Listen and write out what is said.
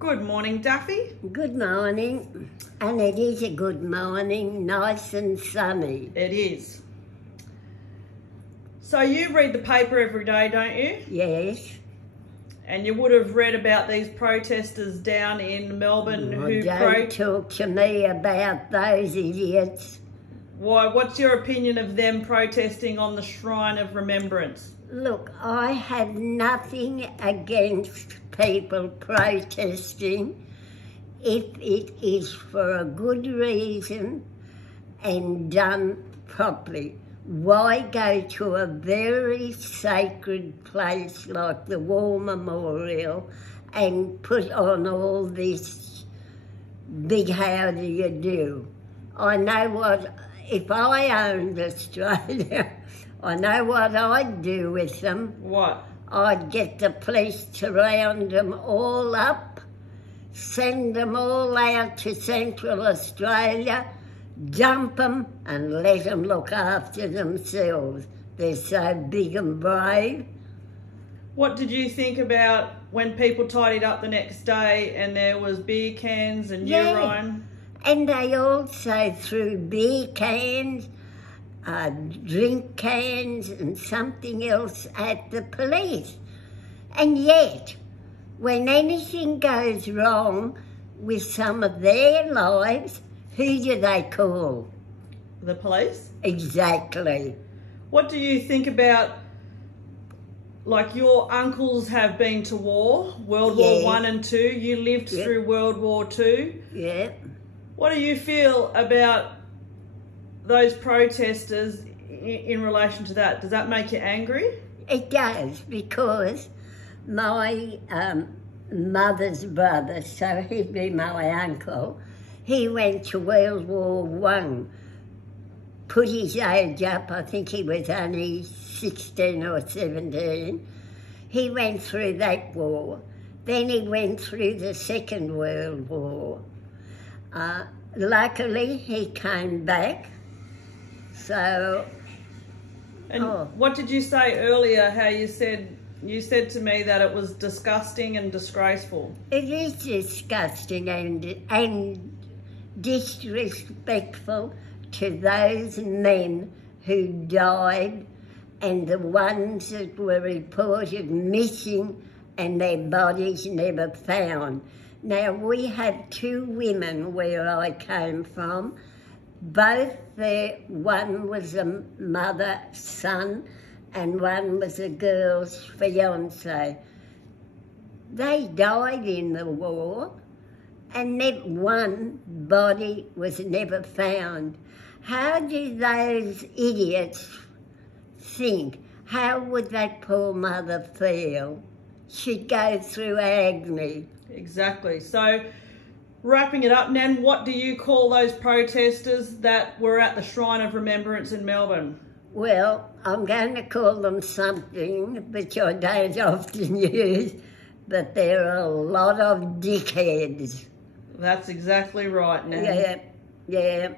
Good morning, Daffy. Good morning, and it is a good morning, nice and sunny. It is. So you read the paper every day, don't you? Yes. And you would have read about these protesters down in Melbourne who don't talk to me about those idiots. Why? What's your opinion of them protesting on the Shrine of Remembrance? Look, I have nothing against people protesting if it is for a good reason and done properly. Why go to a very sacred place like the War Memorial and put on all this big how do you do? I know what, if I owned Australia, I know what I'd do with them. What? I'd get the police to round them all up, send them all out to Central Australia, dump them and let them look after themselves. They're so big and brave. What did you think about when people tidied up the next day and there was beer cans and urine? And they also threw beer cans, drink cans and something else at the police. And yet, when anything goes wrong with some of their lives, who do they call? The police? Exactly. What do you think about, like, your uncles have been to war, World War I and II. You lived through World War II. Yeah. What do you feel about those protesters in relation to that? Does that make you angry? It does, because my mother's brother, so he'd be my uncle, he went to World War I, put his age up, I think he was only 16 or 17. He went through that war. Then he went through the Second World War. Luckily, he came back, so... And what did you say earlier, how you said to me that it was disgusting and disgraceful? It is disgusting and disrespectful to those men who died and the ones that were reported missing and their bodies never found. Now, we have two women where I came from. Both one was a mother, son, and one was a girl's fiancé. They died in the war, and one body was never found. How do those idiots think? How would that poor mother feel? She'd go through agony. Exactly. So, wrapping it up, Nan, what do you call those protesters that were at the Shrine of Remembrance in Melbourne? Well, I'm going to call them something which I don't often use, but there are a lot of dickheads. That's exactly right, Nan. Yeah.